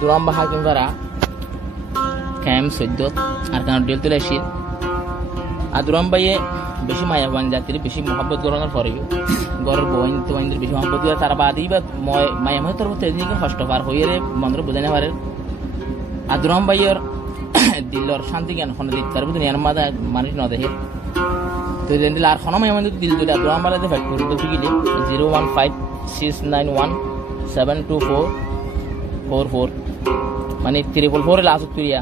দুরাম্বা হাকিম পারা ক্যাম সদ্য আর কেন ডেল তুলে আসিল আর দুরাম্বাইয়ে বেশি মায়া হওয়ান জাতির বেশি মহব্বত করানোর পরেও গরের বইন তো বইনদের বেশি মহব্বত করে তারা বাদই বা মায়া মহে তোর হতে এদিকে কষ্ট পার হয়ে রে মন্ত্র বোঝানে পারে আর দুরাম্বাইয়ের দিলর শান্তি জ্ঞান কোনো দিক তার বুঝে মাদা মানুষ ন দেখে তো দিল আর কোনো মায়া মন্দির দিল দুটা দুরাম্বালাতে ফ্যাক্ট করে তো গিলে 01569172444 মানে 444 লাস্ট তুইয়া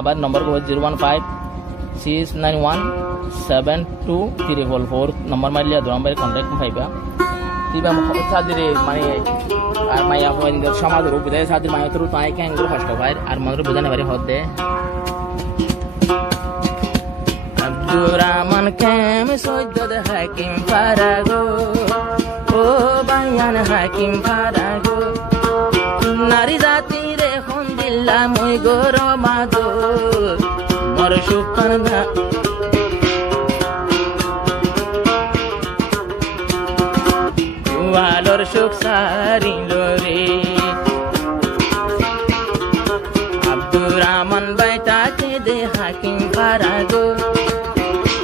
আবার নম্বর 01569172444 নম্বর মারলিয়া দুরাম্বাইয়ের কন্ট্যাক্ট পাইবা তিবা সাদিরে মানে আর মায়া হইন্দর সমাজের উপরে সাদির মায়া তোর তাই ক্যাঙ্গুর কষ্ট পায় আর মন্ত্র বোঝানে পারে হদে আব্দুররহমান কেম সৈয়দ হাকিম ফারাগো ও বায়ান হাকিম ফারাগো নারী জাতিরে হন দিল্লা মই গরমাদো মর সুপানা আলোর সুখ সারিল রে আব্দুররহমান বাইটাকে দে হাকিম ফারাগো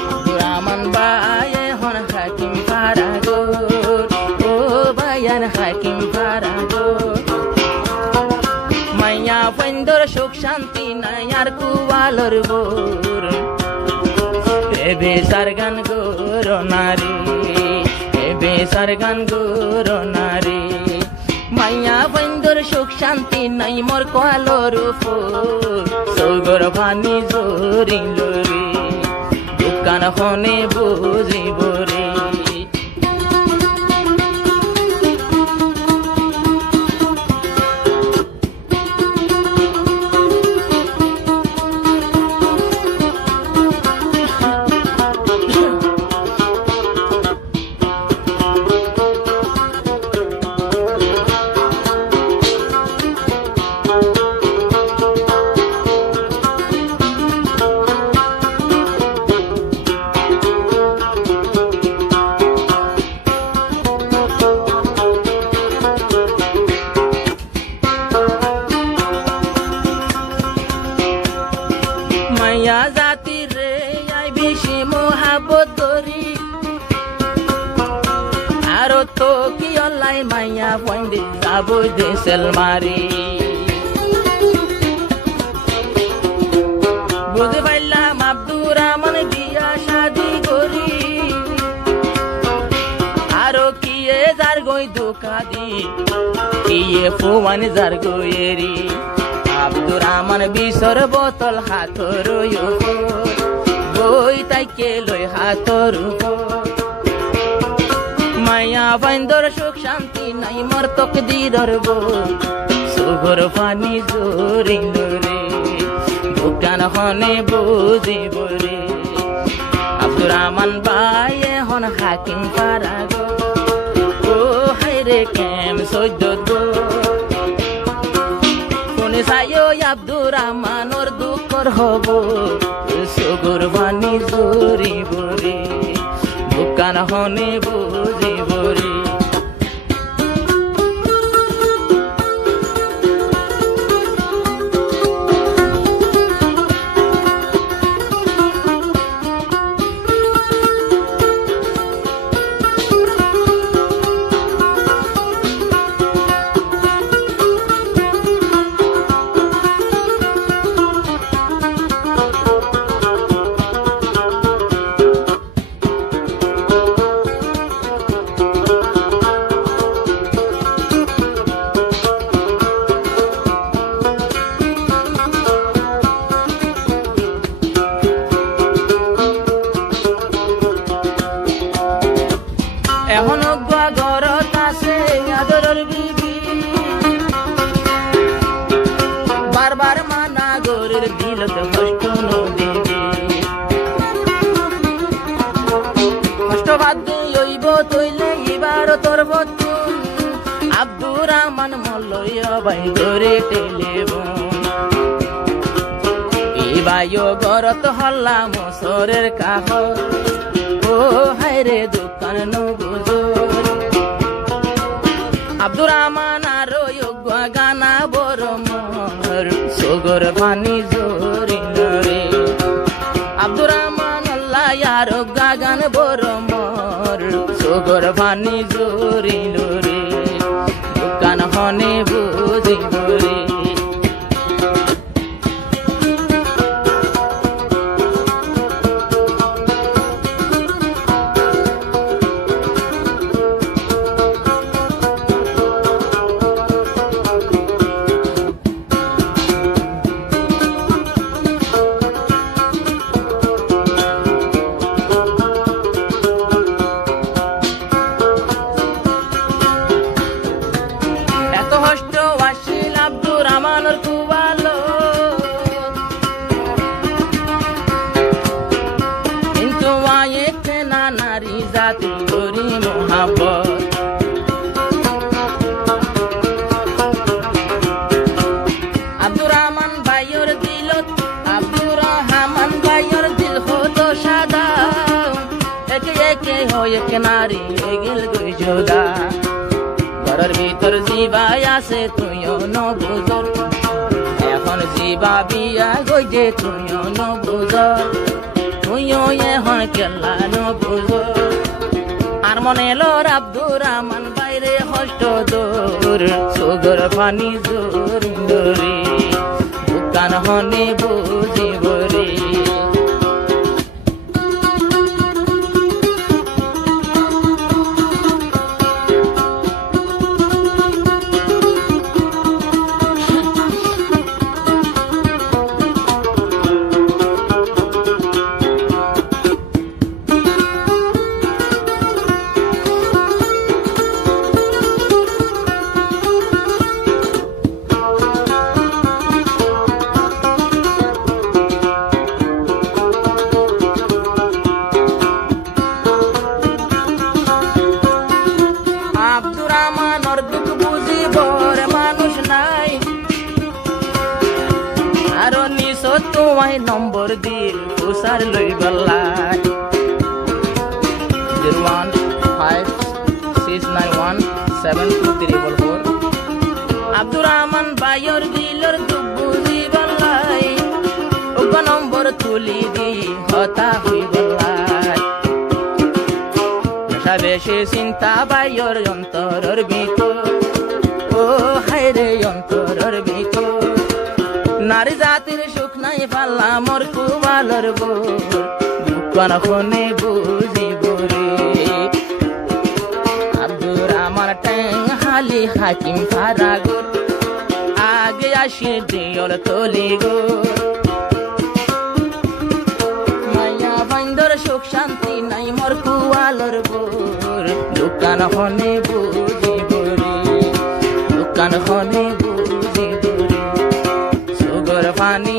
আব্দুররহমান বায়ে হন হাকিম ফারাগো ও বায়ান হাকিম ফারাগো মাইয়া বন্দর সুখ শান্তি নাই আর কুয়ালোর বোর এবে সারগান গোর নারী বেসার গান গোর নারী মাইয়া বন্দর সুখ শান্তি নাই মোর কোয়ালোর সৌগর ভানি জোরিল রে দোকান হনে বুঝিব রে জাতির রে আই বেশি মোহাবত করি আরো তো কি অলাই মাইয়া পয়েন্টে যাব দেশেল মারি বুঝে পাইলাম আব্দুররহমান বিয়া শাদি করি আরো কি এ যার গই ধোকা দি কি এ ফুয়ান যার গইয়েরি আব্দুররহমান বিশর বোতল হাতর বই তাইকে লই হাতর মায়া বন্দর সুখ শান্তি নাই মর তক দিদর সুগর পানি জোরিল রে দোকান হনে বুঝিব রে আব্দুররহমান বায়ে হন হাকিম ফারাগো ও হাইরে কেম সৈয়দ সায়ো আব্দুররহমানোর দুঃখর হব সুগুর বাণী জোরিব রে দোকান হনে বুঝিব রে এখন ঘরত আছে আদরের বিবি বারবার মানা গরের দিলত কষ্ট নদিবি কষ্ট বাদ হইব তৈলে এবার তোর বতুন আব্দুররহমান মল্লয় ভাই গরে টেলেব এবাইও ঘরত হল্লা মসরের কাহ ও হায়রে দোকান নবুজোর আব্দুররহমান আর গানা বড় মন সুগর পানি জোরিল রে আব্দুর রহমান আল্লাহ ইয়ার গাগান বড় মর সুগর পানি জোরিল রে দোকান হনে বুঝিব রে নারী গেল দুই যোদা ঘরের ভিতর জীবাই আছে তুইও নবুজর এখন জীবা বিয়া গইছে তুইও নবুজর তুইও এখন কেলা নবুজর আর মনে লোর আব্দুর রহমান বাইরে হষ্ট দূর সুগর পানি জোর দরে দোকান হনে বুঝিব রে তোমায় নম্বর দিল তুষার লই গল্লাই 01569172344 আব্দুর রহমান বাইর দিলর দুঃখ বুঝি গল্লাই ওগো নম্বর তুলি দি হতা হই গল্লাই বেশি চিন্তা বাইর অন্তরের ভিতর ও হায়রে অন্তরের ভিতর নারী জাতির সুখ নাই পাল্লা মোর কুবালর বোর দোকান হনে বুঝিব রে আব্দুর রহমান ট্যাং হালি হাকিম ফারাগুর আগে আসি দিয়ল তলি গো মায়া বাইন্দর সুখ শান্তি নাই মোর কুবালর বোর দোকান হনে বুঝিব রে দোকান হনে বুঝিব রে সুগর পানি